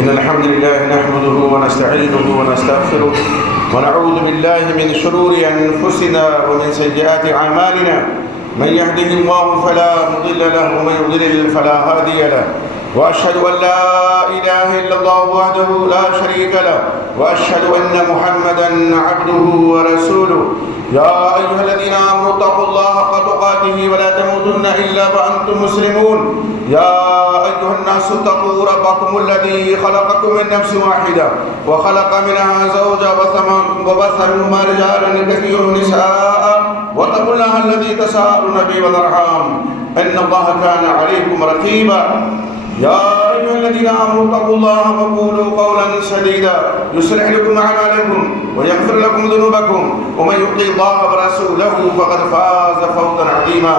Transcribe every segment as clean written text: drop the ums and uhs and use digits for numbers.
إن الحمد لله نحمده ونستعينه ونستغفره ونعوذ بالله من شرور أنفسنا ومن سيئات أعمالنا. من يهده الله فلا مضل له ومن يضلل فلا هادي له. وأشهد أن لا إله إلا الله وحده لا شريك له وأشهد أن محمدا عبده ورسوله. يا أيها الذين آمنوا اتقوا الله حق تقاته ولا تموتن إلا وأنتم مسلمون. يا أيها الناس اتقوا ربكم الذي خلقكم من نفس واحدة وخلق منها زوجها وبث منهما رجالا كثيرا ونساء واتقوا الله الذي تساءلون به والأرحام إن الله كان عليكم رقيبا. يا أيها الذين آمنوا اتقوا الله وقولوا قولا سديدا يصلح لكم أعمالكم ويغفر لكم ذنوبكم ومن يطع الله ورسوله فقد فاز فوزا عظيما.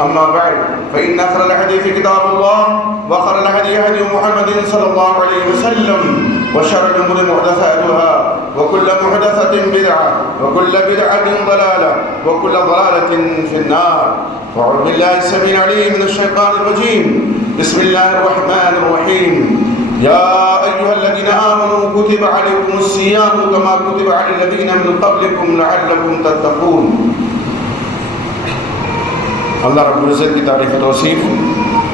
أما بعد فإن خير الحديث كتاب الله وخير الهدي هدي محمد صلى الله عليه وسلم وشر الأمور محدثاتها وكل محدثة بدعة وكل بدعة ضلالة وكل ضلالة في النار. أعوذ بالله السميع العليم من الشيطان الرجيم. بسم الله الرحمن الرحيم. يا أيها الذين آمنوا كتب عليكم الصيام كما كتب على الذين من قبلكم لعلكم تتقون. اللہ رب العزت کی تعریف و توصیف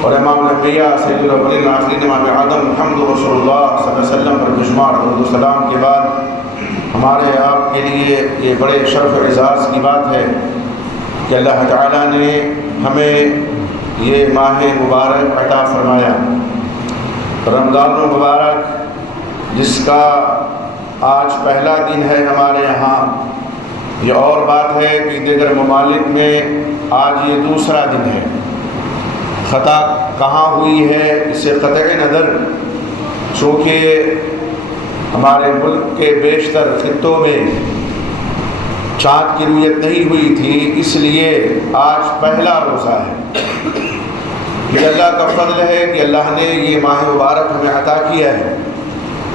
اور امام الانبیاء سید الاولین والآخرین امام آدم محمد رسول اللہ صلی اللہ علیہ وسلم پر بشمار درود و سلام کے بعد ہمارے آپ کے لیے یہ بڑے شرف و اعزاز کی بات ہے کہ اللہ تعالیٰ نے ہمیں یہ ماہ مبارک عطا فرمایا. رمضان المبارک جس کا آج پہلا دن ہے ہمارے یہاں. یہ اور بات ہے کہ دیگر ممالک میں آج یہ دوسرا دن ہے. خطا کہاں ہوئی ہے اس سے قطع نظر چونکہ ہمارے ملک کے بیشتر خطوں میں چاند کی رویت نہیں ہوئی تھی اس لیے آج پہلا روزہ ہے. یہ اللہ کا فضل ہے کہ اللہ نے یہ ماہ مبارک ہمیں عطا کیا ہے.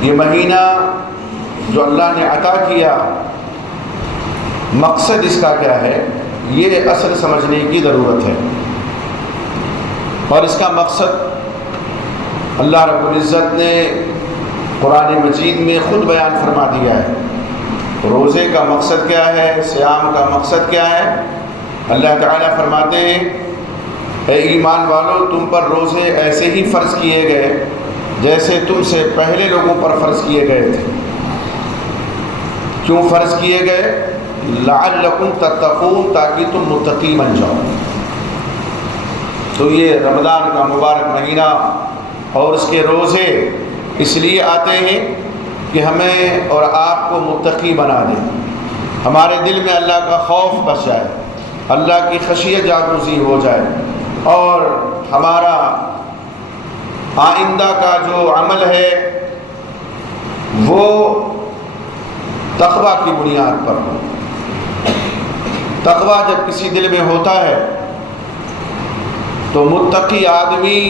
یہ مہینہ جو اللہ نے عطا کیا مقصد اس کا کیا ہے یہ اصل سمجھنے کی ضرورت ہے. اور اس کا مقصد اللہ رب العزت نے قرآن مجید میں خود بیان فرما دیا ہے. روزے کا مقصد کیا ہے, صیام کا مقصد کیا ہے. اللہ تعالیٰ فرماتے ہیں اے ایمان والو تم پر روزے ایسے ہی فرض کیے گئے جیسے تم سے پہلے لوگوں پر فرض کیے گئے تھے. کیوں فرض کیے گئے؟ لعلکم تتقون تاکہ تم متقی بن جاؤ. تو یہ رمضان کا مبارک مہینہ اور اس کے روزے اس لیے آتے ہیں کہ ہمیں اور آپ کو متقی بنا دیں. ہمارے دل میں اللہ کا خوف بس جائے, اللہ کی خشیت جاگوزی ہو جائے اور ہمارا آئندہ کا جو عمل ہے وہ تقویٰ کی بنیاد پر ہو. تقویٰ جب کسی دل میں ہوتا ہے تو متقی آدمی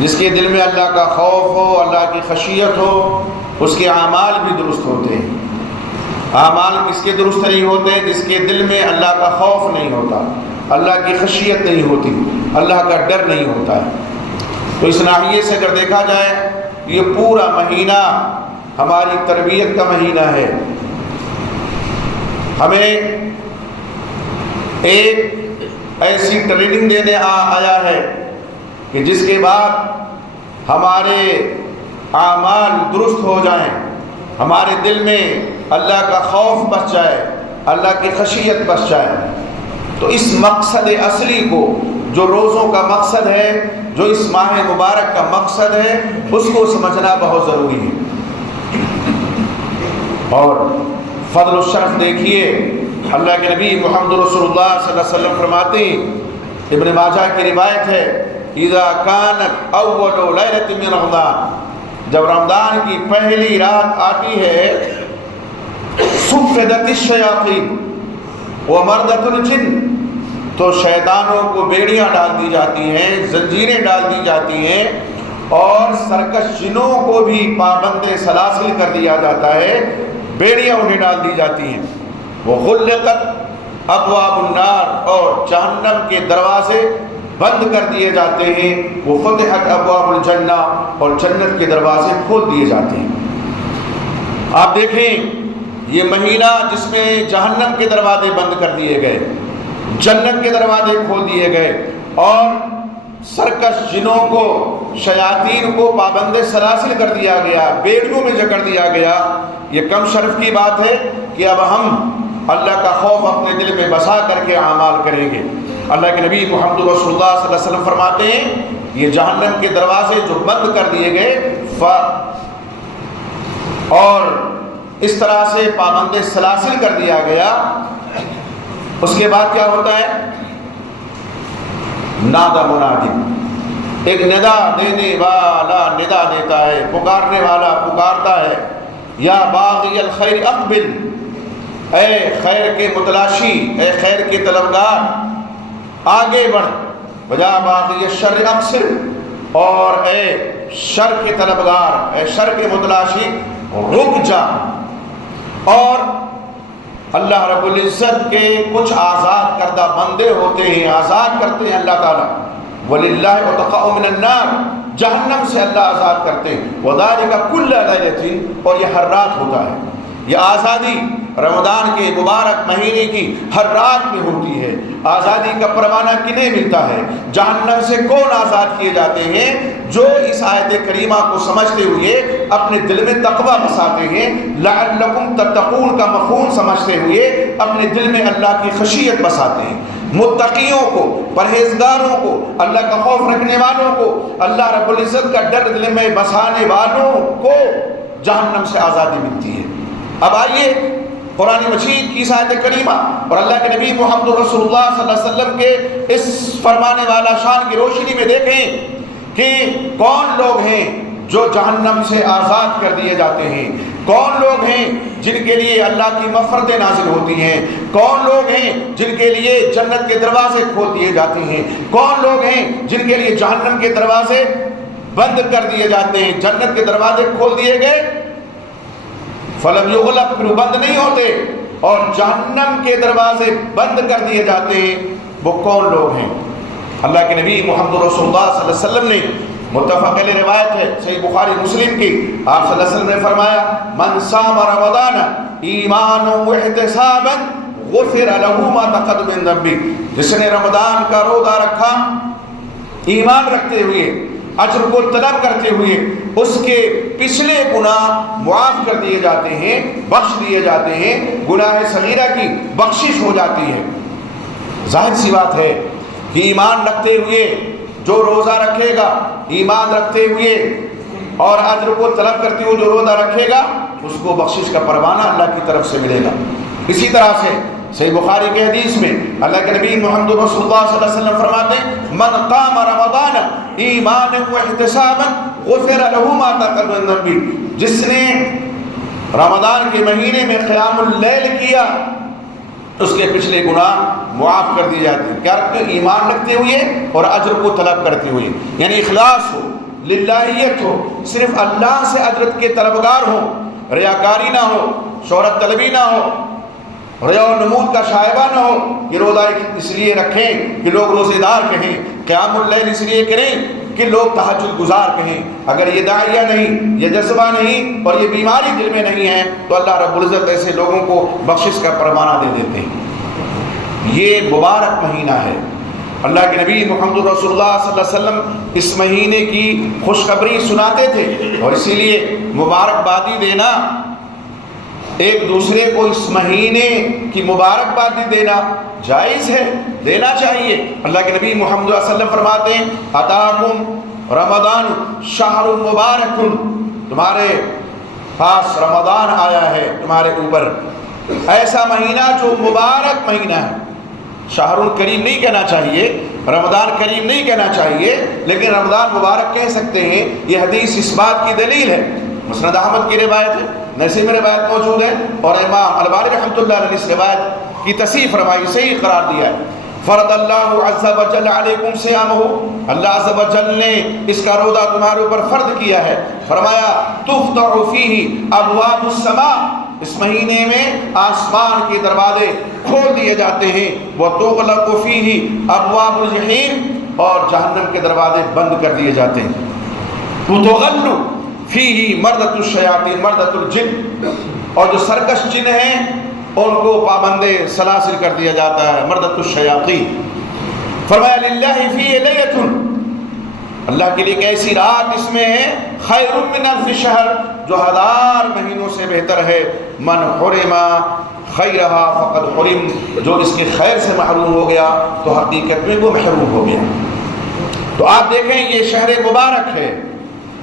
جس کے دل میں اللہ کا خوف ہو, اللہ کی خشیت ہو, اس کے اعمال بھی درست ہوتے ہیں. اعمال کس کے درست نہیں ہوتے؟ جس کے دل میں اللہ کا خوف نہیں ہوتا, اللہ کی خشیت نہیں ہوتی, اللہ کا ڈر نہیں ہوتا ہے. تو اس ناحیے سے اگر دیکھا جائے یہ پورا مہینہ ہماری تربیت کا مہینہ ہے. ہمیں ایک ایسی ٹریننگ دینے آیا ہے کہ جس کے بعد ہمارے اعمال درست ہو جائیں, ہمارے دل میں اللہ کا خوف بس جائے, اللہ کی خشیت بس جائے. تو اس مقصد اصلی کو جو روزوں کا مقصد ہے, جو اس ماہ مبارک کا مقصد ہے, اس کو سمجھنا بہت ضروری ہے. اور فضل و شرف دیکھیے اللہ کے نبی محمد رسول اللہ صلی اللہ علیہ وسلم فرماتے ہیں, ابن ماجہ کی روایت ہے, اذا كانت اول لیلۃ من رمضان, جب رمضان کی پہلی رات آتی ہے, صفدت الشیاطین ومردت الجن, تو شیطانوں کو بیڑیاں ڈال دی جاتی ہیں, زنجیریں ڈال دی جاتی ہیں اور سرکش جنوں کو بھی پابند سلاسل کر دیا جاتا ہے, بیڑیاں انہیں ڈال دی جاتی ہیں. وغلقت ابواب النار, اور جہنم کے دروازے بند کر دیے جاتے ہیں، وہ فتحت ابواب الجنہ، اور جنت کے دروازے کھول دیے جاتے ہیں۔ آپ دیکھیں یہ مہینہ جس میں جہنم کے دروازے بند کر دیے گئے، جنت کے دروازے کھول دیے گئے، اور سرکش جنوں کو، شیاطین کو پابند سلاسل کر دیا گیا، بیڑیوں میں جکڑ دیا گیا۔ یہ کم شرف کی بات ہے کہ اب ہم اللہ کا خوف اپنے دل میں بسا کر کے اعمال کریں گے۔ اللہ کے نبی محمد رسول اللہ صلی اللہ علیہ وسلم فرماتے ہیں یہ جہنم کے دروازے جو بند کر دیے گئے اور اس طرح سے پابند سلاسل کر دیا گیا، اس کے بعد کیا ہوتا ہے؟ نادا منادی، ایک ندا دینے والا ندا دیتا ہے، پکارنے والا پکارتا ہے، یا باغی الخیر اقبل، اے خیر کے متلاشی، اے خیر کے طلبگار آگے بڑھ، وجا باغی الشر اقصر، اور اے شر کے طلبگار، اے شر کے متلاشی رک جا۔ اور اللہ رب العزت کے کچھ آزاد کردہ بندے ہوتے ہیں، آزاد کرتے ہیں اللہ تعالیٰ، وَلِلَّهِ عُتَقَاءُ مِنَ النَّارِ، جہنم سے اللہ آزاد کرتے ہیں، وَذَلِكَ كُلَّ لَيْلَةٍ، اور یہ ہر رات ہوتا ہے۔ یہ آزادی رمضان کے مبارک مہینے کی ہر رات میں ہوتی ہے۔ آزادی کا پروانہ کنہیں ملتا ہے؟ جہنم سے کون آزاد کیے جاتے ہیں؟ جو اس آیت کریمہ کو سمجھتے ہوئے اپنے دل میں تقوی بساتے ہیں، لعلکم تتقون کا مفہوم سمجھتے ہوئے اپنے دل میں اللہ کی خشیت بساتے ہیں۔ متقیوں کو، پرہیزگاروں کو، اللہ کا خوف رکھنے والوں کو، اللہ رب العزت کا ڈر دل میں بسانے والوں کو جہنم سے آزادی ملتی ہے۔ اب آئیے قرآن مجید کی آیت کریمہ اور اللہ کے نبی محمد رسول اللہ صلی اللہ علیہ وسلم کے اس فرمانے والا شان کی روشنی میں دیکھیں کہ کون لوگ ہیں جو جہنم سے آزاد کر دیے جاتے ہیں، کون لوگ ہیں جن کے لیے اللہ کی مغفرتیں نازل ہوتی ہیں، کون لوگ ہیں جن کے لیے جنت کے دروازے کھول دیے جاتے ہیں، کون لوگ ہیں جن کے لیے جہنم کے دروازے بند کر دیے جاتے ہیں۔ جنت کے دروازے کھول دیے گئے، فلم یغلق، پھر بند نہیں ہوتے، اور جہنم کے دروازے بند کر دیے جاتے ہیں۔ وہ کون لوگ ہیں؟ اللہ کے نبی محمد رسول اللہ صلی اللہ علیہ وسلم نے، متفق علیہ روایت ہے صحیح بخاری مسلم کی، آپ صلی اللہ علیہ وسلم نے فرمایا من صام رمضان ایمانا واحتسابا غفر له ما تقدم من ذنبه، جس نے رمضان کا روزہ رکھا ایمان رکھتے ہوئے، اجر کو طلب کرتے ہوئے، اس کے پچھلے گناہ معاف کر دیے جاتے ہیں، بخش دیے جاتے ہیں، گناہ صغیرہ کی بخشش ہو جاتی ہے۔ ظاہر سی بات ہے کہ ایمان رکھتے ہوئے جو روزہ رکھے گا، ایمان رکھتے ہوئے اور اجر کو طلب کرتے ہوئے جو روزہ رکھے گا، اس کو بخشش کا پروانہ اللہ کی طرف سے ملے گا۔ اسی طرح سے صحیح بخاری کے حدیث میں اللہ کے نبی محمد رسول اللہ صلی اللہ علیہ وسلم فرماتے ہیں من قام رمضان ایمانا واحتسابا غفر له ما تقدم من ذنبه، جس نے رمضان کے مہینے میں قیام اللیل کیا اس کے پچھلے گناہ معاف کر دیے جاتے ہیں۔ کیا رکھتے؟ ایمان رکھتے ہوئے اور اجر کو طلب کرتے ہوئے، یعنی اخلاص ہو، للہیت ہو، صرف اللہ سے اجرت کے طلبگار ہو، ریاکاری نہ ہو، شہرت طلبی نہ ہو، ریا و نمود کا شائبہ نہ ہو کہ روزہ اس لیے رکھیں کہ لوگ روزے دار کہیں، قیام اللیل اس لیے کریں کہ لوگ تہجد گزار کہیں۔ اگر یہ داعیہ نہیں، یہ جذبہ نہیں اور یہ بیماری دل میں نہیں ہے تو اللہ رب العزت ایسے لوگوں کو بخشش کا پروانہ دے دیتے ہیں۔ یہ مبارک مہینہ ہے۔ اللہ کے نبی محمد رسول اللہ صلی اللہ علیہ وسلم اس مہینے کی خوشخبری سناتے تھے، اور اسی لیے مبارکبادی دینا، ایک دوسرے کو اس مہینے کی مبارکبادی دینا جائز ہے، دینا چاہیے۔ اللہ کے نبی محمد صلی اللہ علیہ وسلم فرماتے ہیں اتاکم رمضان شہر مبارک، تمہارے پاس رمضان آیا ہے، تمہارے اوپر ایسا مہینہ جو مبارک مہینہ ہے۔ شہر کریم نہیں کہنا چاہیے، رمضان کریم نہیں کہنا چاہیے، لیکن رمضان مبارک کہہ سکتے ہیں۔ یہ حدیث اس بات کی دلیل ہے، مسند احمد کی روایت ہے، نسائی میں روایت موجود ہے، اور امام البانی رحمۃ اللہ علیہ نے اس روایت کی تصحیح فرمائی، صحیح قرار دیا ہے۔ فرض اللہ عز و جل علیکم صیامہ، اللہ عز و جل نے اس کا روزہ تمہارے اوپر فرض کیا ہے۔ فرمایا تفتح فیہ ابواب السماء، اس مہینے میں آسمان کے دروازے کھول دیے جاتے ہیں۔ وتغلق فیہ ابواب الجحیم، اور جہنم کے دروازے بند کر دیے جاتے ہیں۔ وتغل فیہ مردۃ الشیاطین مردۃ الجن، اور جو سرکش جن ہیں ان کو پابندے سلاسل کر دیا جاتا ہے، مردۃ الشیاطین۔ فرمایا للہ فیہ لیلۃ، اللہ کے لیے ایک ایسی رات اس میں ہے، خیر من الف شہر، جو 1000 مہینوں سے بہتر ہے، من حرم خیرہا فقد حرم، جو اس کے خیر سے محروم ہو گیا تو حقیقت میں وہ محروم ہو گیا۔ تو آپ دیکھیں یہ شہر مبارک ہے،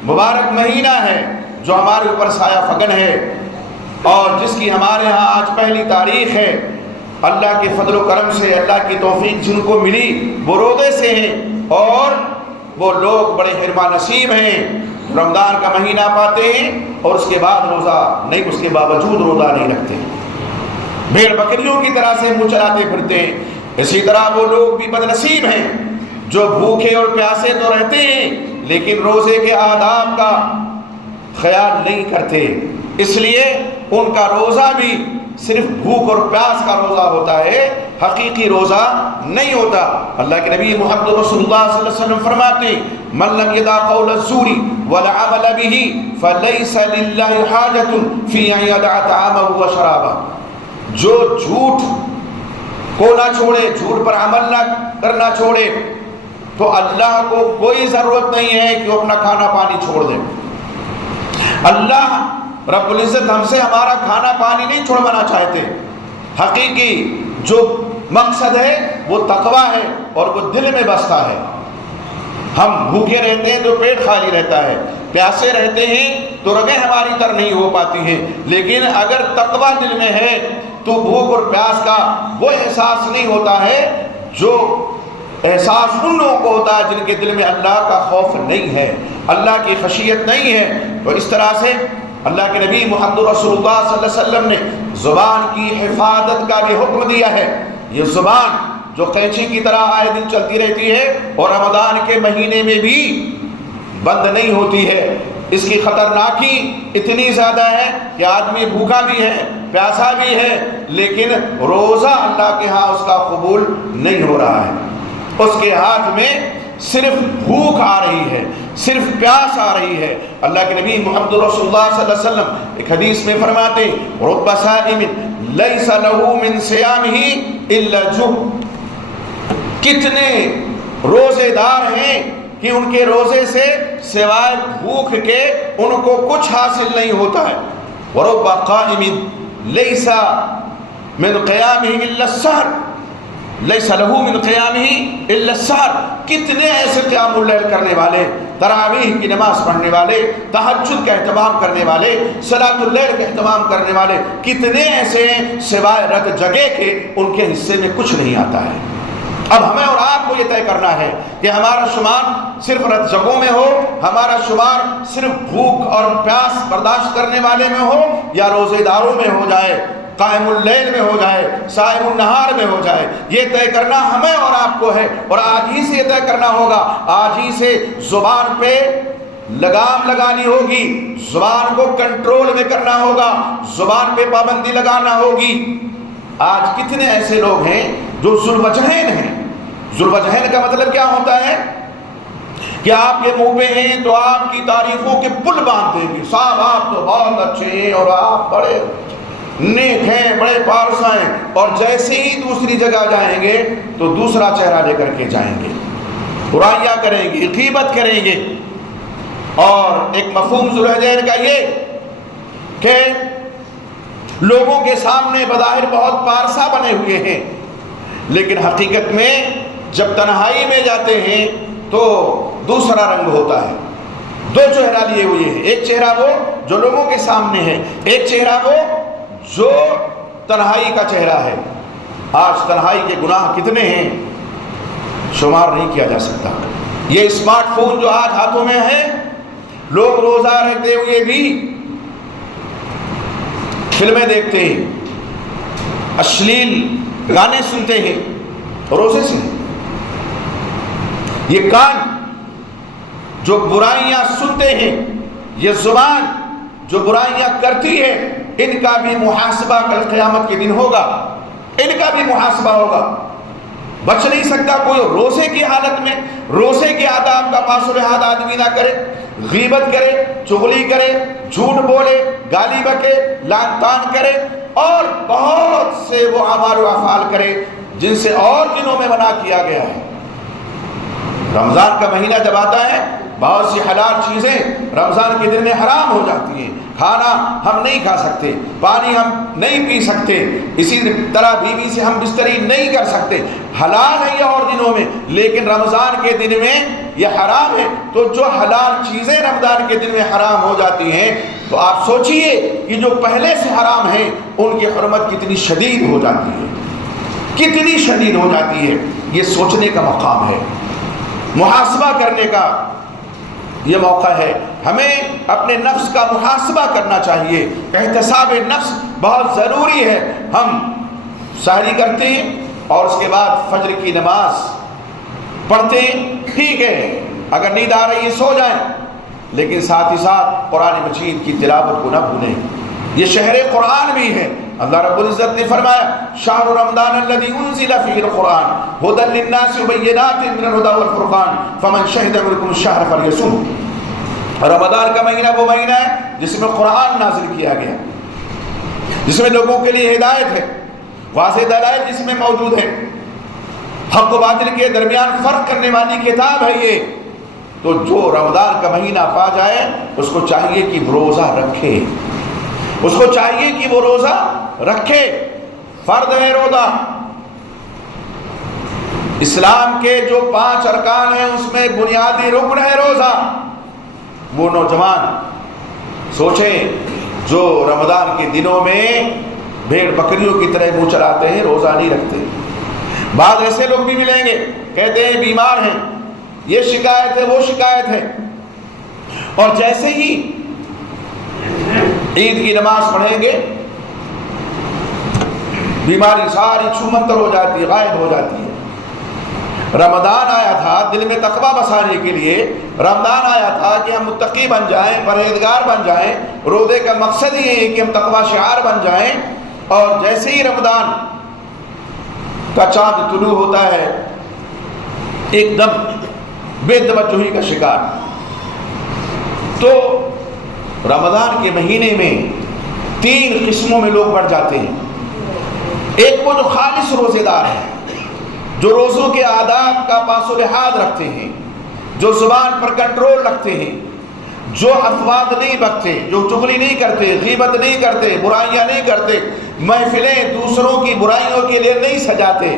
مبارک مہینہ ہے جو ہمارے اوپر سایہ فگن ہے، اور جس کی ہمارے ہاں آج پہلی تاریخ ہے۔ اللہ کے فضل و کرم سے، اللہ کی توفیق جن کو ملی وہ روزے سے ہیں، اور وہ لوگ بڑے حرمہ نصیب ہیں، رمضان کا مہینہ پاتے ہیں اور اس کے بعد روزہ نہیں، اس کے باوجود روزہ نہیں رکھتے، بھیڑ بکریوں کی طرح سے منہ چلاتے پھرتے ہیں۔ اسی طرح وہ لوگ بھی بد نصیب ہیں جو بھوکے اور پیاسے تو رہتے ہیں لیکن روزے کے آداب کا خیال نہیں کرتے، اس لیے ان کا روزہ بھی صرف بھوک اور پیاس کا روزہ ہوتا ہے، حقیقی روزہ نہیں ہوتا۔ اللہ کے نبی محمد رسول اللہ صلی اللہ علیہ وسلم فرماتے ہیں من لم یدع قول الزور والعمل به فلیس للہ حاجۃ فی ان یدع طعامہ وشرابہ، جو جھوٹ کو نہ چھوڑے، جھوٹ پر عمل نہ کرنا چھوڑے، تو اللہ کو کوئی ضرورت نہیں ہے کہ وہ اپنا کھانا پانی چھوڑ دے۔ اللہ رب العزت ہم سے ہمارا کھانا پانی نہیں چھوڑوانا چاہتے، حقیقی جو مقصد ہے وہ تقویٰ ہے اور وہ دل میں بستا ہے۔ ہم بھوکے رہتے ہیں تو پیٹ خالی رہتا ہے، پیاسے رہتے ہیں تو رگیں ہماری تر نہیں ہو پاتی ہیں، لیکن اگر تقویٰ دل میں ہے تو بھوک اور پیاس کا وہ احساس نہیں ہوتا ہے جو احساس ان لوگوں کو ہوتا ہے جن کے دل میں اللہ کا خوف نہیں ہے، اللہ کی خشیت نہیں ہے۔ تو اس طرح سے اللہ کے نبی محمد رسول اللہ صلی اللہ علیہ وسلم نے زبان کی حفاظت کا بھی حکم دیا ہے۔ یہ زبان جو قینچی کی طرح آئے دن چلتی رہتی ہے اور رمضان کے مہینے میں بھی بند نہیں ہوتی ہے، اس کی خطرناکی اتنی زیادہ ہے کہ آدمی بھوکا بھی ہے، پیاسا بھی ہے، لیکن روزہ اللہ کے ہاں اس کا قبول نہیں ہو رہا ہے، اس کے ہاتھ میں صرف بھوک آ رہی ہے، صرف پیاس آ رہی ہے۔ اللہ کے نبی محمد رسول اللہ صلی اللہ علیہ وسلم ایک حدیث میں فرماتے ہیں رب صائم لیس له من صیامہ الا الجوع، کتنے روزے دار ہیں کہ ان کے روزے سے سوائے بھوک کے ان کو کچھ حاصل نہیں ہوتا ہے۔ ورب قائم لیس من قیامہ الا السحر لیس له من قیامہ الا السحر، کتنے ایسے قیام اللیل کرنے والے، تراویح کی نماز پڑھنے والے، تہجد کا اہتمام کرنے والے، صلاۃ اللیل کا اہتمام کرنے والے، کتنے ایسے ہیں سوائے رت جگے کے ان کے حصے میں کچھ نہیں آتا ہے۔ اب ہمیں اور آپ کو یہ طے کرنا ہے کہ ہمارا شمار صرف رت جگوں میں ہو، ہمارا شمار صرف بھوک اور پیاس برداشت کرنے والے میں ہو، یا روزے داروں میں ہو جائے، قائم اللیل میں ہو جائے، صائم النہار میں ہو جائے۔ یہ طے کرنا ہمیں اور آپ کو ہے، اور آج ہی سے یہ طے کرنا ہوگا، آج ہی سے زبان پہ لگام لگانی ہوگی، زبان کو کنٹرول میں کرنا ہوگا، زبان پہ پابندی لگانا ہوگی۔ آج کتنے ایسے لوگ ہیں جو ذوالوجہین ہیں۔ ذوالوجہین کا مطلب کیا ہوتا ہے کہ آپ کے منہ پہ ہیں تو آپ کی تعریفوں کے پل باندھ دیں گے، صاحب آپ تو بہت اچھے ہیں اور آپ بڑے نیک ہیں، بڑے پارسا ہیں، اور جیسے ہی دوسری جگہ جائیں گے تو دوسرا چہرہ لے کر کے جائیں گے، برائیاں کریں گے، غیبت کریں گے۔ اور ایک مفہوم ذوالوجہین کا یہ کہ لوگوں کے سامنے بظاہر بہت پارسا بنے ہوئے ہیں، لیکن حقیقت میں جب تنہائی میں جاتے ہیں تو دوسرا رنگ ہوتا ہے۔ دو چہرہ لیے ہوئے ہیں، ایک چہرہ وہ جو لوگوں کے سامنے ہے، ایک چہرہ وہ جو تنہائی کا چہرہ ہے۔ آج تنہائی کے گناہ کتنے ہیں شمار نہیں کیا جا سکتا۔ یہ اسمارٹ فون جو آج ہاتھوں میں ہے، لوگ روزہ رکھتے ہوئے بھی فلمیں دیکھتے ہیں، اشلیل گانے سنتے ہیں روزے سے۔ یہ کان جو برائیاں سنتے ہیں، یہ زبان جو برائیاں کرتی ہے، ان کا بھی محاسبہ کل قیامت کے دن ہوگا، ان کا بھی محاسبہ ہوگا۔ بچ نہیں سکتا کوئی روزے کی حالت میں روزے کے آداب کا پاس و لحاظ آدمی نہ کرے، غیبت کرے، چغلی کرے، جھوٹ بولے، گالی بکے، لعن طعن کرے اور بہت سے وہ اعمال و افعال کرے جن سے اور دنوں میں منع کیا گیا ہے۔ رمضان کا مہینہ جب آتا ہے بہت سی حلال چیزیں رمضان کے دن میں حرام ہو جاتی ہیں۔ کھانا ہم نہیں کھا سکتے، پانی ہم نہیں پی سکتے، اسی طرح بیوی سے ہم بستری نہیں کر سکتے۔ حلال ہے یہ اور دنوں میں، لیکن رمضان کے دن میں یہ حرام ہے۔ تو جو حلال چیزیں رمضان کے دن میں حرام ہو جاتی ہیں تو آپ سوچئے کہ جو پہلے سے حرام ہیں ان کی حرمت کتنی شدید ہو جاتی ہے، کتنی شدید ہو جاتی ہے۔ یہ سوچنے کا مقام ہے، محاسبہ کرنے کا یہ موقع ہے۔ ہمیں اپنے نفس کا محاسبہ کرنا چاہیے، احتساب نفس بہت ضروری ہے۔ ہم سحری کرتے ہیں اور اس کے بعد فجر کی نماز پڑھتے ہیں، ٹھیک ہے، اگر نیند آ رہی ہے سو جائیں، لیکن ساتھ ہی ساتھ قرآن مجید کی تلاوت کو نہ بھولیں۔ یہ شہر قرآن بھی ہے۔ اللہ رب العزت نے فرمایا شہر رمضان الذی انزل فیہ القرآن ھدی للناس وبینات من الھدی والفرقان فمن شہد منکم الشہر فلیصمہ۔ رمضان کا مہینہ وہ مہینہ ہے جس میں قرآن نازل کیا گیا، جس میں لوگوں کے لیے ہدایت ہے، واضح دلائل جس میں موجود ہے، حق و باطل کے درمیان فرق کرنے والی کتاب ہے یہ۔ تو جو رمضان کا مہینہ پا جائے اس کو چاہیے کہ روزہ رکھے، اس کو چاہیے کہ وہ روزہ رکھے۔ فرض ہے روزہ، اسلام کے جو 5 ارکان ہیں اس میں بنیادی رکن ہے روزہ۔ وہ نوجوان سوچیں جو رمضان کے دنوں میں بھیڑ بکریوں کی طرح منہ چلاتے ہیں، روزہ نہیں رکھتے۔ بعض ایسے لوگ بھی ملیں گے کہتے ہیں بیمار ہیں، یہ شکایت ہے وہ شکایت ہے، اور جیسے ہی عید کی نماز پڑھیں گے بیماری ساری چھومنتر ہو جاتی ہے، غائب ہو جاتی ہے۔ رمضان آیا تھا دل میں تقویٰ بسانے کے لیے، رمضان آیا تھا کہ ہم متقی بن جائیں، پرہیزگار بن جائیں۔ روزے کا مقصد یہ ہے کہ ہم تقویٰ شعار بن جائیں، اور جیسے ہی رمضان کا چاند طلوع ہوتا ہے ایک دم بے توجہی کا شکار۔ تو رمضان کے مہینے میں 3 قسموں میں لوگ بڑھ جاتے ہیں۔ ایک وہ جو خالص روزے دار ہیں، جو روزوں کے آداب کا پاس و لحاظ رکھتے ہیں، جو زبان پر کنٹرول رکھتے ہیں، جو افواد نہیں بکتے، جو چغلی نہیں کرتے، غیبت نہیں کرتے، برائیاں نہیں کرتے، محفلیں دوسروں کی برائیوں کے لیے نہیں سجاتے،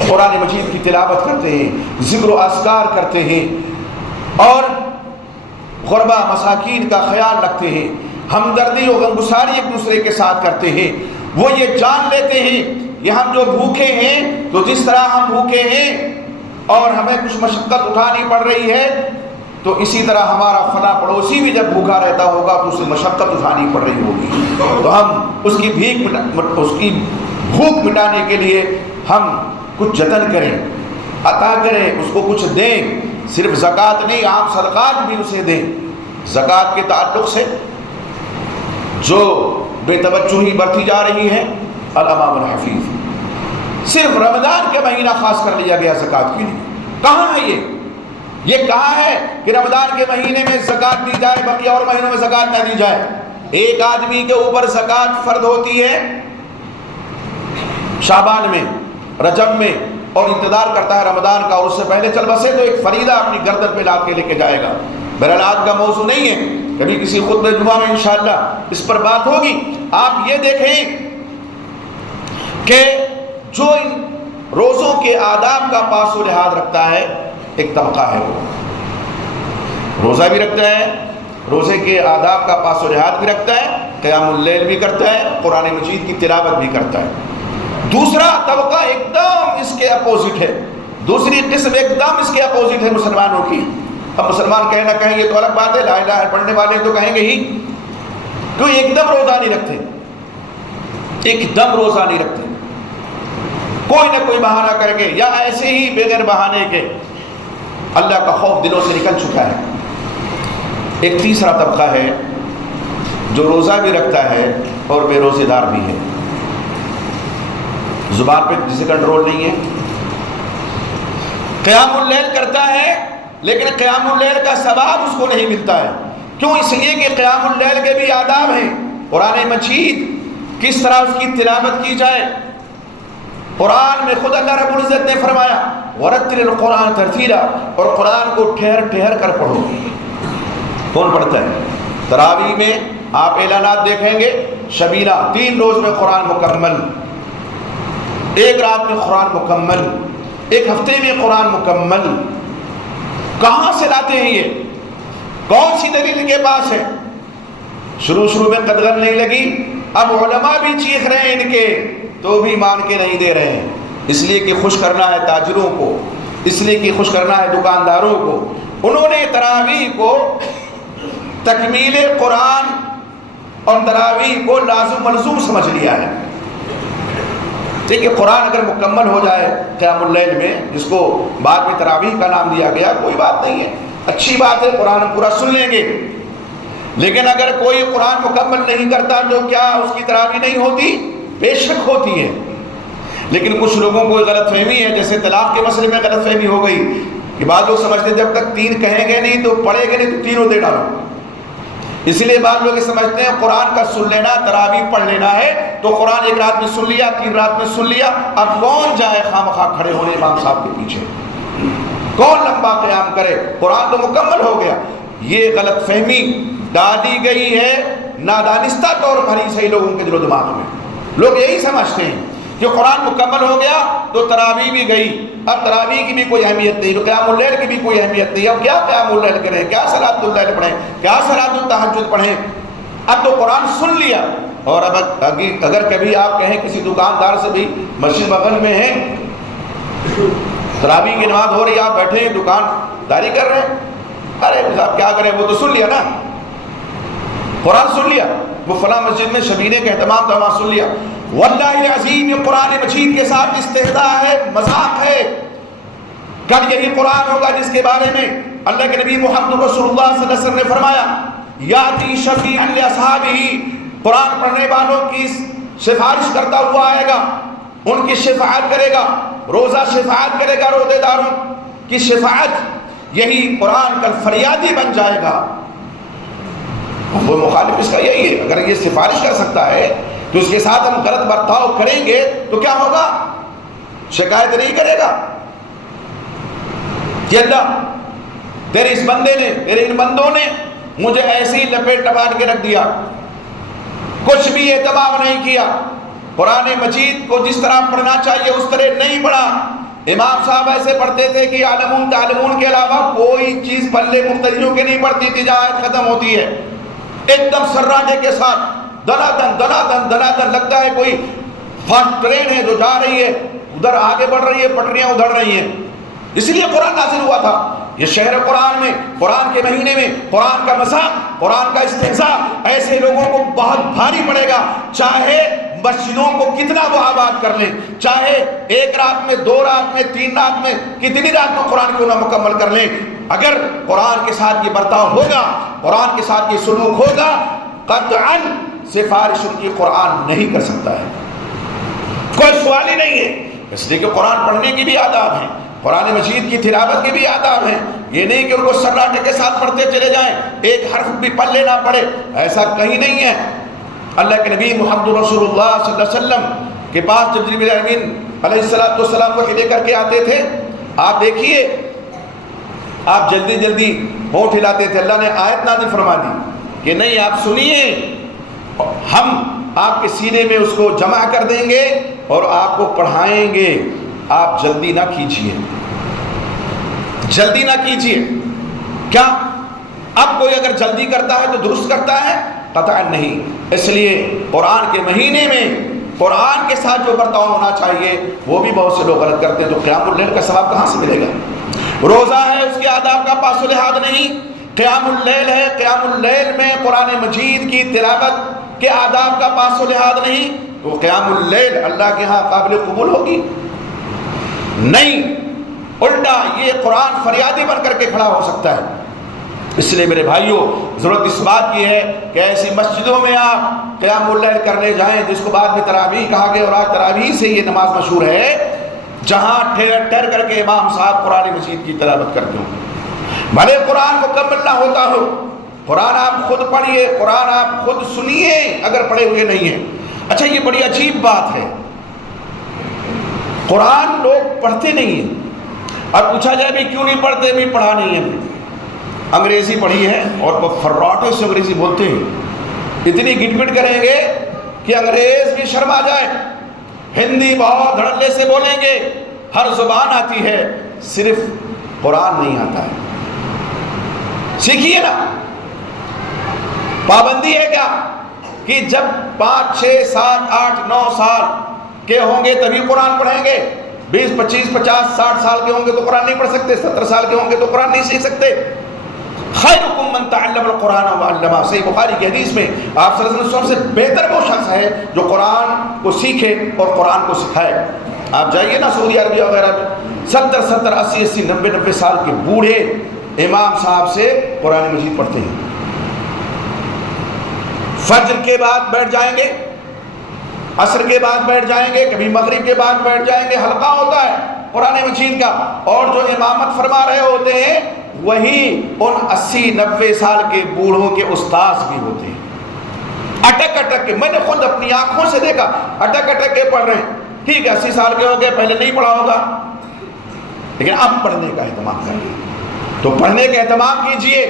قرآن مجید کی تلاوت کرتے ہیں، ذکر و اذکار کرتے ہیں، اور غربا مساکین کا خیال رکھتے ہیں، ہمدردی و غمگساری ایک دوسرے کے ساتھ کرتے ہیں۔ وہ یہ جان لیتے ہیں کہ ہم جو بھوکے ہیں تو جس طرح ہم بھوکے ہیں اور ہمیں کچھ مشقت اٹھانی پڑ رہی ہے تو اسی طرح ہمارا فلاں پڑوسی بھی جب بھوکا رہتا ہوگا تو اسے مشقت اٹھانی پڑ رہی ہوگی، تو ہم اس کی بھوک مٹانے کے لیے ہم کچھ جتن کریں، عطا کریں، اس کو کچھ دیں۔ صرف زکوٰۃ نہیں، عام صدقات بھی اسے دیں۔ زکوٰۃ کے تعلق سے جو بے توجہی برتی جا رہی ہے، الامام الحفیظ، صرف رمضان کے مہینہ خاص کر لیا گیا زکوٰۃ کے لیے۔ کہاں ہے یہ کہاں ہے کہ رمضان کے مہینے میں زکوٰۃ دی جائے، باقی اور مہینوں میں زکوٰۃ نہ دی جائے؟ ایک آدمی کے اوپر زکوٰۃ فرض ہوتی ہے شعبان میں، رجب میں، اور انتظار کرتا ہے رمضان کا، اور اس سے پہلے چل بسے تو ایک فریضہ اپنی گردن پہ لاد کے لے کے جائے گا۔ بہرحال آج کا موضوع نہیں ہے، کبھی کسی خطبہ جمعہ میں انشاءاللہ اس پر بات ہوگی۔ آپ یہ دیکھیں کہ جو ان روزوں کے آداب کا پاس و لحاظ رکھتا ہے ایک طبقہ ہے، وہ روزہ بھی رکھتا ہے، روزے کے آداب کا پاس و لحاظ بھی رکھتا ہے، قیام اللیل بھی کرتا ہے، قرآن مجید کی تلاوت بھی کرتا ہے۔ دوسرا طبقہ ایک دم اس کے اپوزٹ ہے، دوسری قسم ایک دم اس کے اپوزٹ ہے مسلمانوں کی۔ اب مسلمان کہیں نہ کہیں یہ تو الگ بات ہے، لا الہ پڑھنے والے تو کہیں گے ہی، کیوں ایک دم روزہ نہیں رکھتے، ایک دم روزہ نہیں رکھتے، کوئی نہ کوئی بہانہ کر کے یا ایسے ہی بغیر بہانے کے۔ اللہ کا خوف دلوں سے نکل چکا ہے۔ ایک تیسرا طبقہ ہے جو روزہ بھی رکھتا ہے اور بے روزے دار بھی ہے، زبان پہ جسے کنٹرول نہیں ہے، قیام اللیل کرتا ہے لیکن قیام اللیل کا ثواب اس کو نہیں ملتا ہے. کیوں؟ اس لیے کہ قیام اللیل کے بھی آداب ہیں. قرآن مجید کس طرح اس کی تلاوت کی جائے. قرآن میں خود اللہ رب العزت نے فرمایا وَرَتِّلِ الْقُرْآنَ تَرْتِيلًا، اور قرآن کو ٹھہر ٹھہر کر پڑھو. کون پڑھتا ہے؟ تراویح میں آپ اعلانات دیکھیں گے، شبیلہ 3 روز میں قرآن مکمل، 1 رات میں قرآن مکمل، 1 ہفتے میں قرآن مکمل. کہاں سے لاتے ہیں یہ؟ کون سی دلیل کے پاس ہے؟ شروع میں قدغن نہیں لگی، اب علماء بھی چیخ رہے ہیں ان کے، تو بھی مان کے نہیں دے رہے ہیں. اس لیے کہ خوش کرنا ہے تاجروں کو، اس لیے کہ خوش کرنا ہے دکانداروں کو. انہوں نے تراویح کو تکمیل قرآن اور تراویح کو لازم ملزوم سمجھ لیا ہے. ٹھیک ہے، قرآن اگر مکمل ہو جائے قیام اللیل میں، جس کو بعد میں تراویح کا نام دیا گیا، کوئی بات نہیں ہے، اچھی بات ہے، قرآن ہم پورا سن لیں گے. لیکن اگر کوئی قرآن مکمل نہیں کرتا تو کیا اس کی تراویح نہیں ہوتی؟ بے شک ہوتی ہے. لیکن کچھ لوگوں کو غلط فہمی ہے، جیسے طلاق کے مسئلے میں غلط فہمی ہو گئی کہ بعض لوگ سمجھتے ہیں جب تک 3 کہیں گے نہیں تو پڑھیں گے نہیں تو تینوں دے ڈالو. اسی لیے بعض لوگ سمجھتے ہیں قرآن کا سن لینا، تراویح پڑھ لینا ہے تو قرآن 1 رات میں سن لیا، 3 رات میں سن لیا، اب کون جائے خواہ کھڑے ہونے امام صاحب کے پیچھے، کون لمبا قیام کرے، قرآن تو مکمل ہو گیا. یہ غلط فہمی ڈالی گئی ہے نادانستہ طور پر ہی صحیح لوگوں کے دل و دماغ میں. لوگ یہی سمجھتے ہیں کہ قرآن مکمل ہو گیا تو تراویح بھی گئی، اب تراویح کی بھی کوئی اہمیت نہیں، تو قیام اللیل کی بھی کوئی اہمیت نہیں. اب کیا قیام اللیل کریں، کیا صلاۃ اللیل پڑھیں، کیا صلاۃ التہجد پڑھیں. اب تو قرآن سن لیا. اور اب اگر کبھی آپ کہیں کسی دکاندار سے بھی مسجد بغل میں ہے، تراویح کی نماز ہو رہی ہے، آپ بیٹھے ہیں دکانداری کر رہے ہیں، ارے صاحب کیا کریں، وہ تو سن لیا نا، قرآن سن لیا. وہ فلاں مسجد میں شبینے کا اہتمام تھا، وہاں سن لیا. واللہ العظیم یہ قرآن مجید کے ساتھ استہزاء ہے، مذاق ہے. کل یہی قرآن ہوگا جس کے بارے میں اللہ کے نبی محمد رسول اللہ صلی اللہ علیہ وسلم نے فرمایا یاتی شفیعا لاصحابہ، قرآن پڑھنے والوں کی سفارش کرتا ہوا آئے گا، ان کی شفاعت کرے گا، روزہ شفاعت کرے گا، روزے داروں کی شفاعت. یہی قرآن کل فریادی بن جائے گا. وہ مخالف اس کا یہی ہے، اگر یہ سفارش کر سکتا ہے تو اس کے ساتھ ہم غلط برتاؤ کریں گے تو کیا ہوگا؟ شکایت نہیں کرے گا کہ اللہ تیرے اس بندے نے، تیرے ان بندوں نے مجھے ایسی لپیٹ لپاٹ کے رکھ دیا، کچھ بھی اہتمام نہیں کیا، قرآن مجید کو جس طرح پڑھنا چاہیے اس طرح نہیں پڑھا. امام صاحب ایسے پڑھتے تھے کہ عالمون تعلمون کے علاوہ کوئی چیز پلے مقتدیوں کے نہیں پڑتی تھی. جہاں آیت ختم ہوتی ہے ایک دم سراٹے کے ساتھ دنا دن لگتا ہے کوئی فاسٹ ٹرین ہے جو جا رہی ہے، ادھر آگے بڑھ رہی ہے، پٹریاں ادھر رہی ہیں. اس لیے قرآن نازل ہوا تھا. یہ شہر قرآن میں، قرآن کے مہینے میں قرآن کا مذاق، قرآن کا استہزاء ایسے لوگوں کو بہت بھاری پڑے گا. چاہے مسجدوں کو کتنا وہ آباد کر لیں، چاہے 1 رات میں، 2 رات میں، 3 رات میں، کتنی رات میں قرآن کیوں نہ مکمل کر لیں، اگر قرآن کے ساتھ یہ برتاؤ ہوگا، قرآن کے ساتھ یہ سلوک ہوگا، قطعاً سفارش ان کی قرآن نہیں کر سکتا ہے. کوئی سوال ہی نہیں ہے. اس لیے کہ قرآن پڑھنے کی بھی آداب ہیں، قرآن مجید کی تلاوت کے بھی آداب ہیں. یہ نہیں کہ ان کو سراٹے کے ساتھ پڑھتے چلے جائیں، ایک حرف بھی پلے نہ پڑے، ایسا کہیں نہیں ہے. اللہ کے نبی محمد رسول اللہ صلی اللہ علیہ وسلم کے پاس جب جبریل امین علیہ السلام کو لے کر کے آتے تھے، آپ دیکھیے آپ جلدی جلدی ہونٹ ہلاتے تھے. اللہ نے آیت نازل فرما دی کہ نہیں، آپ سنیے، ہم آپ کے سینے میں اس کو جمع کر دیں گے اور آپ کو پڑھائیں گے، آپ جلدی نہ کیجیے، جلدی نہ کیجیے. کیا اب کوئی اگر جلدی کرتا ہے تو درست کرتا ہے؟ قطعا نہیں. اس لیے قرآن کے مہینے میں قرآن کے ساتھ جو برتاؤ ہونا چاہیے وہ بھی بہت سے لوگ غلط کرتے ہیں. تو قیام اللیل کا ثواب کہاں سے ملے گا؟ روزہ ہے، اس کے آداب کا پاس و لحاظ نہیں. قیام اللیل ہے، قیام اللیل میں قرآن مجید کی تلاوت کے آداب کا پاس و لحاظ نہیں، تو قیام اللیل اللہ کے ہاں قابل قبول ہوگی نہیں. الٹا یہ قرآن فریادی بن کر کے کھڑا ہو سکتا ہے. اس لیے میرے بھائیوں، ضرورت اس بات کی ہے کہ ایسی مسجدوں میں آپ قیام اللیل کرنے جائیں جس کو بعد میں تراویح کہا گیا، اور آج تراویح سے یہ نماز مشہور ہے، جہاں ٹھہر کر کے امام صاحب قرآن مجید کی تلاوت کرتے ہوں. بھلے قرآن مکمل نہ ہوتا ہو، قرآن آپ خود پڑھیے، قرآن آپ خود سنیے اگر پڑھے ہوئے نہیں ہیں. اچھا یہ بڑی عجیب بات ہے، قرآن لوگ پڑھتے نہیں ہیں، اور پوچھا جائے بھی کیوں نہیں پڑھتے؟ بھی پڑھا نہیں ہے، انگریزی پڑھی ہے اور وہ فراٹے سے انگریزی بولتے ہیں، اتنی گٹ پٹ کریں گے کہ انگریز بھی شرما جائے. ہندی بہت دھڑلے سے بولیں گے، ہر زبان آتی ہے، صرف قرآن نہیں آتا ہے. سیکھیے نا. پابندی ہے کیا کہ جب 5 6 7 8 9 سال کے ہوں گے تبھی قرآن پڑھیں گے؟ 20 25 50 60 سال کے ہوں گے تو قرآن نہیں پڑھ سکتے، 70 سال کے ہوں گے تو قرآن نہیں سیکھ سکتے. خیرکم من تعلم القرآن وعلمہ، صحیح بخاری کی حدیث میں آپ صلی اللہ علیہ وسلم سے بہتر وہ شخص ہے جو قرآن کو سیکھے اور قرآن کو سکھائے. آپ جائیے نا سعودی عربیہ وغیرہ میں، 70 80 80 90 سال کے بوڑھے امام صاحب سے قرآن مجید پڑھتے ہیں. فجر کے بعد بیٹھ جائیں گے، عصر کے بعد بیٹھ جائیں گے، کبھی مغرب کے بعد بیٹھ جائیں گے، حلقہ ہوتا ہے قرآن مجید کا. اور جو امامت فرما رہے ہوتے ہیں وہی ان 80 90 سال کے بوڑھوں کے استاذ بھی ہوتے ہیں. اٹک اٹک کے، میں نے خود اپنی آنکھوں سے دیکھا، اٹک اٹک کے پڑھ رہے ہیں. ٹھیک ہے 80 سال کے ہو گئے، پہلے نہیں پڑھا ہوگا، لیکن اب پڑھنے کا اہتمام کریے. تو پڑھنے کا اہتمام کیجئے،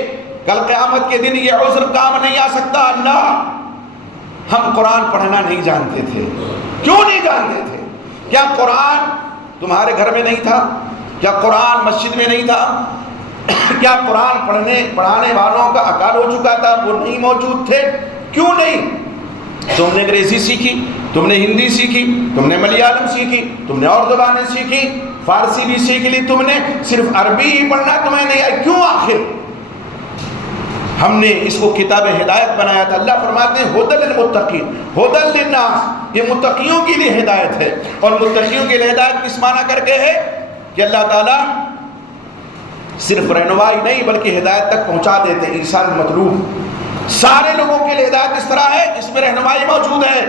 کل قیامت کے دن یہ عذر کام نہیں آ سکتا. اللہ ہم قرآن پڑھنا نہیں جانتے تھے. کیوں نہیں جانتے تھے؟ کیا قرآن تمہارے گھر میں نہیں تھا؟ کیا قرآن مسجد میں نہیں تھا؟ کیا قرآن پڑھانے والوں کا اکال ہو چکا تھا، وہ نہیں موجود تھے؟ کیوں نہیں؟ تم نے انگریزی سیکھی، تم نے ہندی سیکھی، تم نے ملیالم سیکھی، تم نے اور زبانیں سیکھی، فارسی بھی سیکھ لی تم نے، صرف عربی ہی پڑھنا تمہیں نہیں آئی. کیوں؟ آخر ہم نے اس کو کتاب ہدایت بنایا تھا. اللہ فرماتے ہیں ھدی للمتقین ھدی للناس، یہ متقیوں کے لیے ہدایت ہے. اور متقیوں کے لیے ہدایت کس معنی کر کے ہے کہ اللہ تعالیٰ صرف رہنمائی نہیں بلکہ ہدایت تک پہنچا دیتے ہیں. ایصال مطلوب سارے لوگوں کے لیے ہدایت اس طرح ہے، اس میں رہنمائی موجود ہے،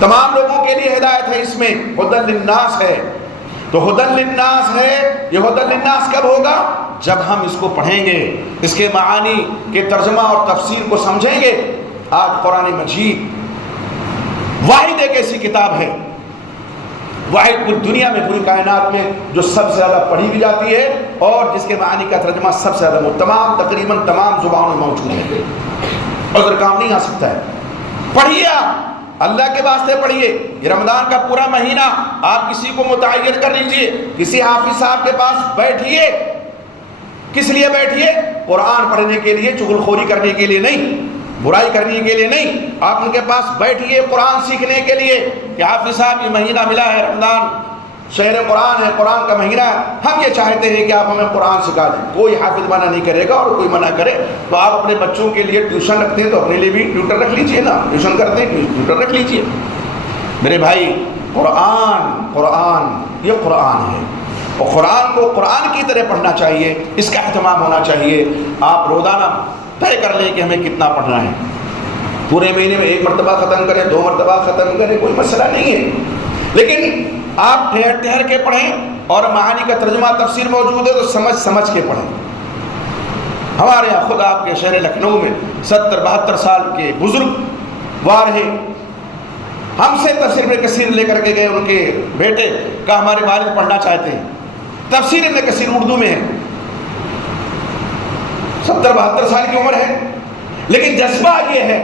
تمام لوگوں کے لیے ہدایت ہے. اس میں ھدی للناس ہے. تو ھدی للناس ہے. یہ ھدی للناس کب ہوگا؟ جب ہم اس کو پڑھیں گے، اس کے معانی کے ترجمہ اور تفسیر کو سمجھیں گے. آج قرآن مجید واحد ایک ایسی کتاب ہے، واحد پوری دنیا میں، پوری کائنات میں جو سب سے زیادہ پڑھی بھی جاتی ہے اور جس کے معانی کا ترجمہ سب سے زیادہ تقریباً تمام زبانوں میں موجود ہے. عذر کام نہیں آ سکتا ہے. پڑھیے، آپ اللہ کے واسطے پڑھیے. یہ رمضان کا پورا مہینہ آپ کسی کو متعین کر لیجئے، کسی حافظ صاحب کے پاس بیٹھیے. کس لیے بیٹھیے؟ قرآن پڑھنے کے لیے، چغلخوری کرنے کے لیے نہیں، برائی کرنے کے لیے نہیں. آپ ان کے پاس بیٹھیے قرآن سیکھنے کے لیے کہ حافظ صاحب یہ مہینہ ملا ہے، رمضان شہر قرآن ہے، قرآن کا مہینہ ہے، ہم یہ چاہتے ہیں کہ آپ ہمیں قرآن سکھا دیں. کوئی حافظ منع نہیں کرے گا، اور کوئی منع کرے تو آپ اپنے بچوں کے لیے ٹیوشن رکھتے ہیں تو اپنے لیے بھی ٹیوٹر رکھ لیجئے نا. ٹیوشن کرتے ہیں ٹیوٹر رکھ لیجئے. میرے بھائی، قرآن یہ قرآن ہے، اور قرآن کو قرآن کی طرح پڑھنا چاہیے، اس کا اہتمام ہونا چاہیے. آپ روزانہ طے کر لیں کہ ہمیں کتنا پڑھنا ہے. پورے مہینے میں 1 مرتبہ ختم کریں، 2 مرتبہ ختم کریں، کوئی مسئلہ نہیں ہے، لیکن آپ ٹھہر کے پڑھیں اور معانی کا ترجمہ تفسیر موجود ہے تو سمجھ کے پڑھیں. ہمارے یہاں خود آپ کے شہر لکھنؤ میں 70 72 سال کے بزرگ وار ہیں، ہم سے تفسیر ابن کثیر لے کر کے گئے. ان کے بیٹے کا ہمارے والد پڑھنا چاہتے ہیں، تفسیر ابن کثیر اردو میں ہے. 70 72 سال کی عمر ہے، لیکن جذبہ یہ ہے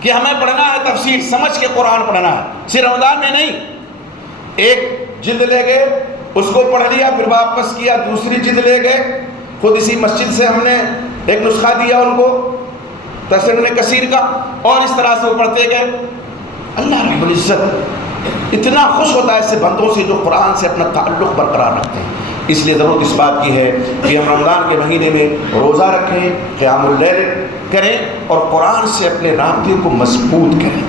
کہ ہمیں پڑھنا ہے تفسیر، سمجھ کے قرآن پڑھنا ہے. صرف رمضان میں نہیں، ایک جلد لے گئے، اس کو پڑھ لیا، پھر واپس کیا، دوسری جلد لے گئے. خود اسی مسجد سے ہم نے ایک نسخہ دیا ان کو تفسیر ابن کثیر کا، اور اس طرح سے وہ پڑھتے گئے. اللہ رب العزت اتنا خوش ہوتا ہے ایسے بندوں سے جو قرآن سے اپنا تعلق برقرار رکھتے ہیں. اس لیے ضرورت اس بات کی ہے کہ ہم رمضان کے مہینے میں روزہ رکھیں، قیام اللیل کریں، اور قرآن سے اپنے رابطے کو مضبوط کریں،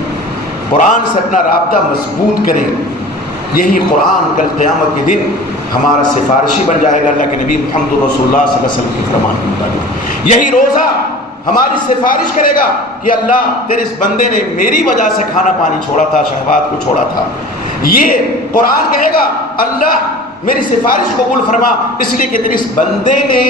قرآن سے اپنا رابطہ مضبوط کریں. یہی قرآن کل قیامت کے دن ہمارا سفارشی بن جائے گا اللہ کے نبی محمد رسول اللہ صلی اللہ علیہ وسلم کے فرمان کے مطابق. یہی روزہ ہماری سفارش کرے گا کہ اللہ تیرے اس بندے نے میری وجہ سے کھانا پانی چھوڑا تھا، شہوات کو چھوڑا تھا. یہ قرآن کہے گا اللہ میری سفارش قبول فرما، اس لیے کہ تیرے اس بندے نے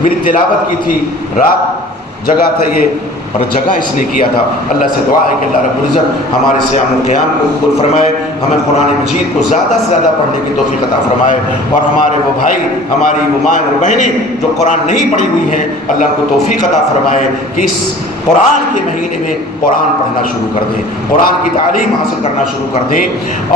میری تلاوت کی تھی، رات جگہ تھا یہ اور جگہ اس نے کیا تھا. اللہ سے دعا ہے کہ اللہ رب العزت ہمارے صیام القیام کو قبول فرمائے، ہمیں قرآن مجید کو زیادہ سے زیادہ پڑھنے کی توفیق عطا فرمائے، اور ہمارے وہ بھائی، ہماری وہ مائیں اور بہنیں جو قرآن نہیں پڑھی ہوئی ہیں، اللہ ان کو توفیق عطا فرمائے کہ اس قرآن کے مہینے میں قرآن پڑھنا شروع کر دیں، قرآن کی تعلیم حاصل کرنا شروع کر دیں.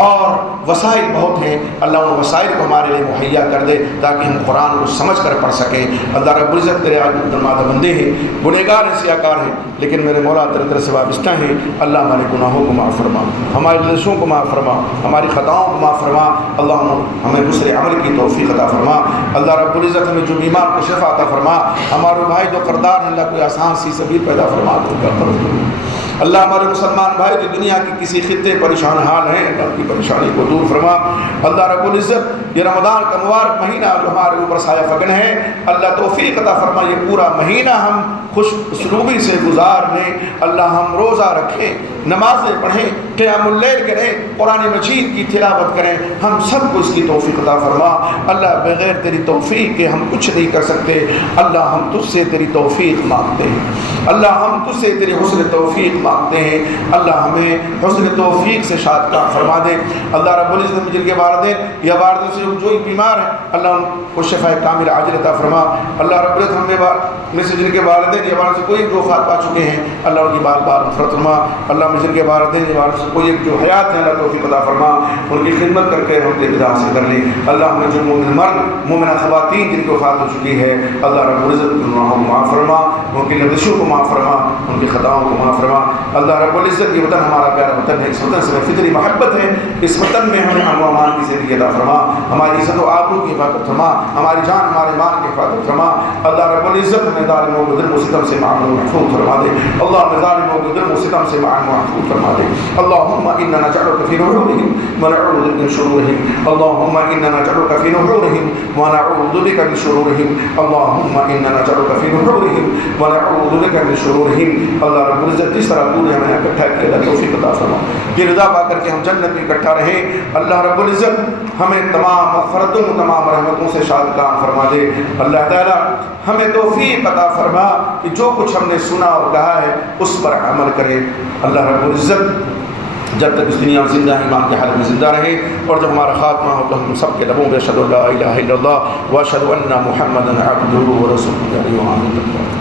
اور وسائل بہت ہیں، اللہ ان وسائل کو ہمارے لیے مہیا کر دے تاکہ ہم قرآن کو سمجھ کر پڑھ سکیں. اللہ رب العزت تیرے درمادہ بندے ہیں، گنہگار ہیں، سیاکار ہیں، لیکن میرے مولا طرح طرح سے وابستہ ہیں. اللہ ہمارے گناہوں کو معاف فرما، ہماری لذوں کو معاف فرما، ہماری خطاؤں کو معاف فرما. اللہ ہمیں حسن عمل کی توفیق عطا فرما. اللہ رب العزت ہمیں جو بیمار کو شفا عطا فرما. ہمارے بھائی جو قرضدار ہیں، اللہ کوئی آسان سی سبیل پیدا فرما دو. اللہ ہمارے مسلمان بھائی جو دنیا کی کسی خطے پریشان حال ہیں، اللہ کی پریشانی کو دور فرما. اللہ رب العزت یہ رمضان کا مبارک مہینہ جو ہمارے اوپر سایہ فگن ہے، اللہ توفیق عطا فرما، یہ پورا مہینہ ہم خوش اسلوبی سے گزار لیں. اللہ ہم روزہ رکھیں، نمازیں پڑھیں، قیام اللیل کریں، قرآن مجید کی تلاوت کریں. ہم سب کو اس کی توفیق عطا فرما. اللہ بغیر تیری توفیق کے ہم کچھ نہیں کر سکتے. اللہ ہم تجھ سے تیری توفیق مانگتے ہیں، اللہ ہم تجھ سے تیری حسن توفیق مانگتے ہیں. اللہ ہمیں حسن توفیق سے شادکام فرما دے. اللہ رب العزت جن کے والدین یا والدین سے جو بیمار ہیں، اللہ ان کو شفا کامل عاجل عطا فرما. اللہ رب العزت ہم میں سے جن کے والدین یا والدین سے کوئی جو وفات پا چکے ہیں، اللہ ان کی بار بار مغفرت فرما. اللہ میں جن کے والدین یا والدین سے کوئی جو حیات ہے، اللہ توفیق عطا فرما. ان کی خدمت کر کے ہم ابتدا حاصل کر لیں. اللہ ہمیں جو مومن مرد مومنہ خواتین جن کی وفات ہو چکی ہے، اللہ رب العزت گناہوں کو معاف فرما، ان کی لغزشوں کو معاف فرما، ان کی خطاؤں کو معاف فرما. اللہ رب العزت یہ وطن ہمارا پیارا وطن ہے، اس وطن سے فطری محبت ہے. اس وطن میں ہمیں امن و امان کی زندگی عطا فرما. ہماری عزت و آبرو کی حفاظت فرما، ہماری جان ہمارے مال کی حفاظت فرما. اللہ رب العزت ہمیں ظالموں کو ظلم و ستم سے معمول محفوظ فرما دے. اللہ ہمیں ظالموں کو ظلم و ستم سے معمول محفوظ فرما دے. اللهم إنا نجعلك في نحورهم ونعوذ بك من شرورهم. اللهم إنا نجعلك في نحورهم ونعوذ بك من شرورهم. اللهم إنا نجعلك في نحورهم ونعوذ بك من شرورهم. اللہ رب العزت جس طرح تو نے ہمیں اکٹھا کیا، توفیق عطا فرما. یہ رضا پا کر کے ہم جنت میں اکٹھا رہیں. اللہ رب العزت ہمیں تمام مغفرتوں تمام رحمتوں سے شاد کام فرما دے. اللہ تعالی ہمیں توفیق عطا فرما کہ جو کچھ ہم نے سنا اور کہا ہے اس پر عمل کرے. اللہ رب العزت جب تک اس دنیا میں زندہ ایمان کے حالت میں زندہ رہے، اور جب ہمارا خاتمہ ہو تو ہم سب کے لبوں پہ اشہد ان لا الہ الا اللہ واشہد ان محمدا عبدہ ورسولہ.